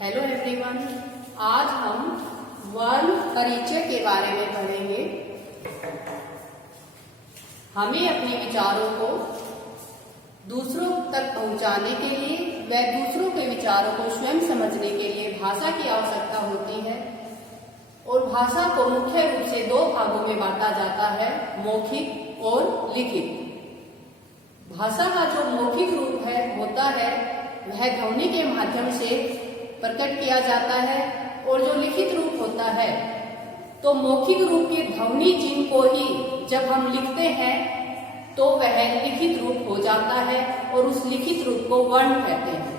Hello everyone, आज हम वर्ण परिचय के बारे में पढ़ेंगे। हमें अपने विचारों को दूसरों तक पहुंचाने के लिए व दूसरों के विचारों को स्वयं समझने के लिए भाषा की आवश्यकता होती है और भाषा को मुख्य रूप से दो भागों में बांटा जाता है, मौखिक और लिखित। भाषा का जो मौखिक रूप होता है वह ध्वनि के माध्यम से प्रकट किया जाता है और जो लिखित रूप होता है तो मौखिक रूप की ध्वनि चिन्ह को ही जब हम लिखते हैं तो वह लिखित रूप हो जाता है और उस लिखित रूप को वर्ण कहते हैं।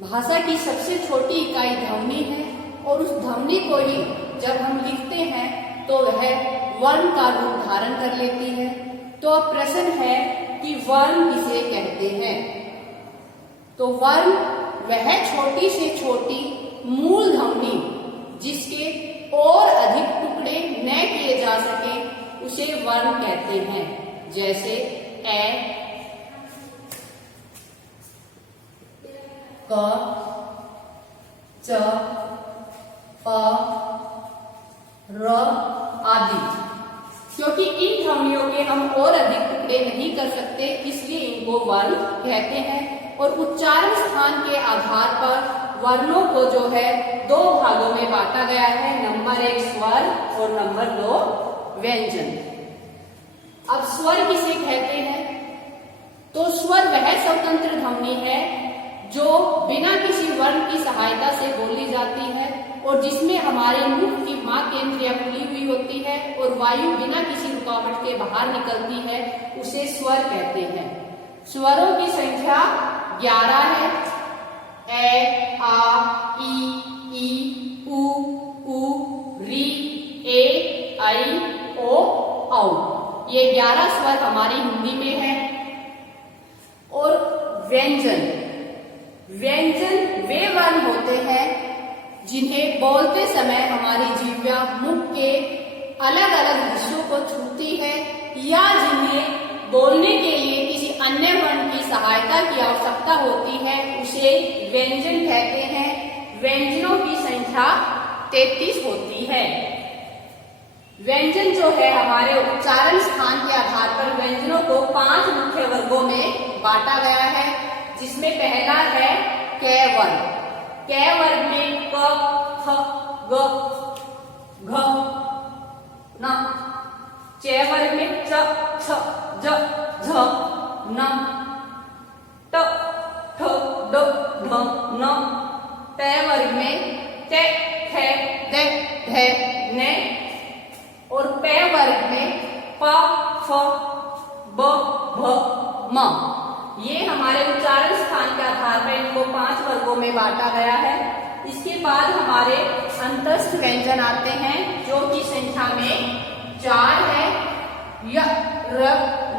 भाषा की सबसे छोटी इकाई ध्वनि है और उस ध्वनि को ही जब हम लिखते हैं तो वह वर्ण का रूप धारण कर लेती है। तो अब प्रश्न है कि वर्ण किसे कहते हैं? तो वर्ण वह छोटी से छोटी मूल ध्वनि जिसके और अधिक टुकड़े न किए जा सके उसे वर्ण कहते हैं। जैसे ए, क, च, प, र आदि। क्योंकि इन ध्वनियों के हम और अधिक टुकड़े नहीं कर सकते इसलिए इनको वर्ण कहते हैं। और उच्चारण स्थान के आधार पर वर्णों को जो है दो भागों में बांटा गया है, नंबर 1 स्वर और नंबर 2 व्यंजन। अब स्वर किसे कहते हैं? तो स्वर वह स्वतंत्र ध्वनि है जो बिना किसी वर्ण की सहायता से बोली जाती है और जिसमें हमारे मुख की मां केंद्रिया खुली हुई होती है और वायु बिना किसी रुकावट के बाहर निकलती है, उसे स्वर कहते हैं। स्वरों की संख्या 11 है। ए, आ, ई, उ, री, ए, आई, ओ, औ। ये 11 स्वर हमारी हिंदी में है। और व्यंजन वे वर्ण होते हैं जिन्हें बोलते समय हमारी जिह्वा मुख के अलग अलग हिस्सों को छूती है या जिन्हें बोलने के लिए किसी अन्य वर्ण की सहायता की आवश्यकता होती है, उसे व्यंजन कहते हैं। व्यंजनों की संख्या 33 होती है। व्यंजन जो है हमारे उच्चारण स्थान के आधार पर व्यंजनों को 5 मुख्य वर्गों में बांटा गया है, जिसमें पहला है कै वर्ग। कै वर्ग में क, ख, ग, घ, न। च वर्ग में च, छ, ज, झ, न, ट, ठ, ड, ढ, न। ट वर्ग में टे, थे, दे, धे, ने। और पे वर्ग में प, फ, ब, भ, म। ये हमारे उच्चारण स्थान के आधार पर इनको 5 वर्गों में बांटा गया है। इसके बाद हमारे अंतस्थ व्यंजन आते हैं जो कि संख्या में 4 है। य, र,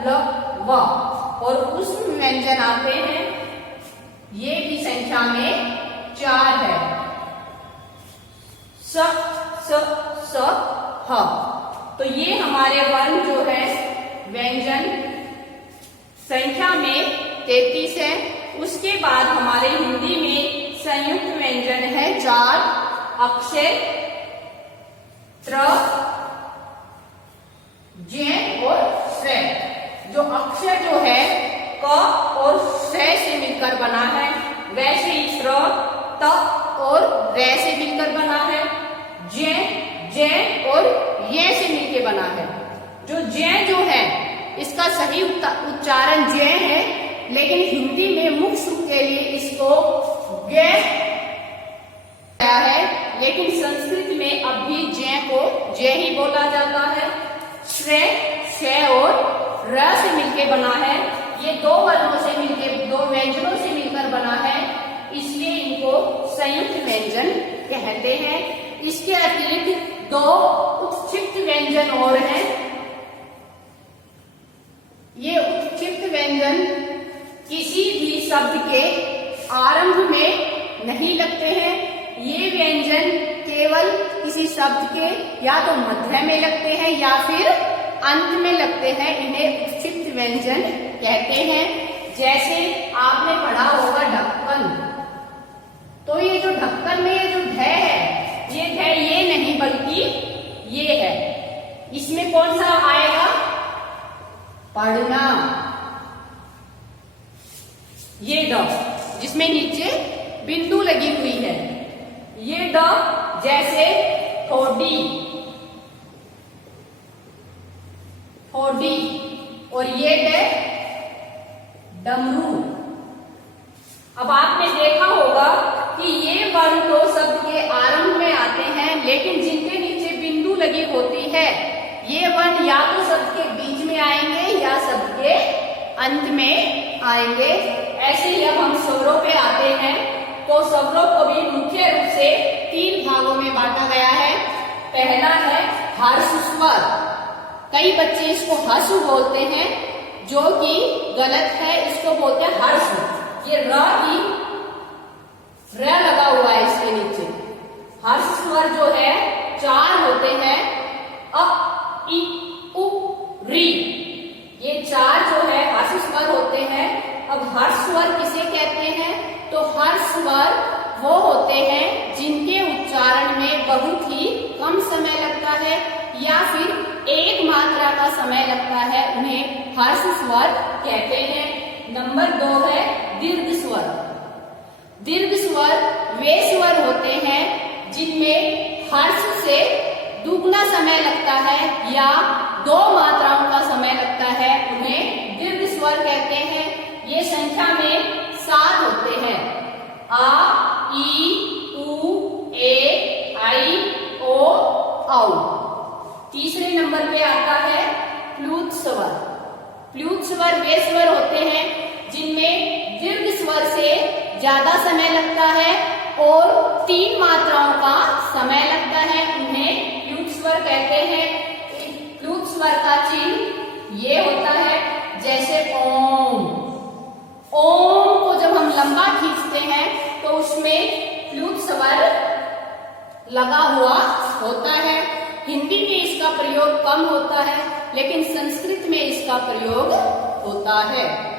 ल, व। और उस व्यंजन आते हैं ये भी संख्या में 4 है। स, स, ह। तो ये हमारे वर्ण जो है व्यंजन संख्या में 33 है। उसके बाद हमारे हिंदी में संयुक्त व्यंजन है 4 अक्षर त्र, ज और स। जो अक्षर जो है क और स से मिलकर बना है, वैसे ही त्र, त और र से मिलकर बना है, ज और ये से मिलकर बना है। जो ज जो है इसका सही उच्चारण ज है, लेकिन हिंदी में मुख सुख के लिए इसको ग है, लेकिन संस्कृत में अब भी ज को ज ही बोला जाता है। श्रे, श और र से मिलकर बना है। ये दो वर्णों से मिलकर, दो व्यंजनों से मिलकर बना है, इसलिए इनको संयुक्त व्यंजन कहते हैं। इसके अतिरिक्त 2 उत्क्षिप्त व्यंजन और हैं। ये उत्क्षिप्त व्यंजन किसी भी शब्द के आरंभ में नहीं लगते हैं। ये व्यंजन केवल किसी शब्द के या तो मध्य में लगते हैं या फिर अंत में लगते हैं। इन्हें उत्क्षिप्त व्यंजन कहते हैं। जैसे आपने पढ़ा होगा ढक्कन, तो ये जो जिसमें नीचे बिंदु लगी हुई है। ये ड जैसे ठोडी, ठोडी, और ये ड डमरू। अब आपने देखा होगा कि ये वर्ण तो शब्द के आरंभ में आते हैं, लेकिन जिनके नीचे बिंदु लगी होती है ये वर्ण या तो शब्द के बीच में आएंगे या शब्द के अंत में आएंगे। ऐसे ही अब हम स्वरों पे आते हैं, तो स्वरों को भी मुख्य रूप से 3 भागों में बांटा गया है। पहला है हर्ष स्वर। कई बच्चे इसको हर्ष बोलते हैं, जो कि गलत है। इसको बोलते हैं हर्ष। ये र की र लगा हुआ है इसके नीचे। हर्ष स्वर जो है 4 होते हैं, अ, इ, उ, री। ये 4 जो है हर्ष स्वर होते हैं। अब हर्ष स्वर किसे कहते हैं? तो हर्ष स्वर वो होते हैं जिनके उच्चारण में बहुत ही कम समय लगता है या फिर एक मात्रा का समय लगता है, उन्हें हर्ष स्वर कहते हैं। नंबर 2 है दीर्घ स्वर। दीर्घ स्वर वे स्वर होते हैं जिनमें हर्ष से दुगना समय लगता है या 2 मात्राओं का समय लगता है, उन्हें दीर्घ स्वर कहते हैं। ये संख्या में 7 होते हैं। आ, ई, उ, ए, आई, ओ, औ। तीसरे नंबर पे आता है प्लूत स्वर। प्लूत स्वर वे स्वर होते हैं जिनमें दीर्घ स्वर से ज्यादा समय लगता है और 3 मात्राओं का समय लगता है, उन्हें प्लूत स्वर कहते हैं। प्लूत स्वर का चिन्ह ये होता है जैसे ओम। ओम को जब हम लंबा खींचते हैं तो उसमें प्लूत स्वर लगा हुआ होता है। हिंदी में इसका प्रयोग कम होता है, लेकिन संस्कृत में इसका प्रयोग होता है।